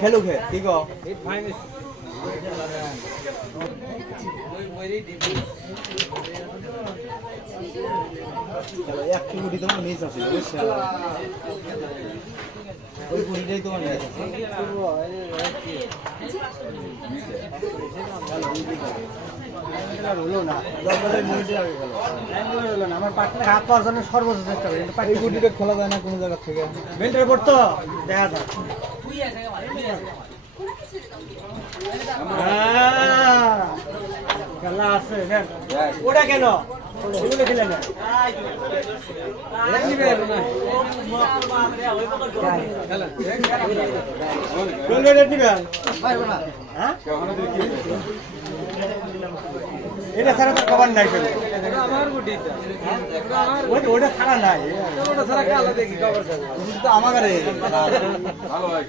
খেলুক হে ঠিক একটু গুটি তোমার মিস আছে ওই গুটিটাই তোমার মিস আছে হলো না আমার পার্টনার হাত পাওয়ার জন্য সর্বোচ্চ চেষ্টা করি এই গুটিটা খোলা যায় না কোনো জায়গা থেকে বেন্টের উপর তো দেখা যায় খেলা আছে ওটা কেন ওগুলো খেলে না এটা ছাড়া তো খাবার নাই ওটা ছাড়া নাই আমার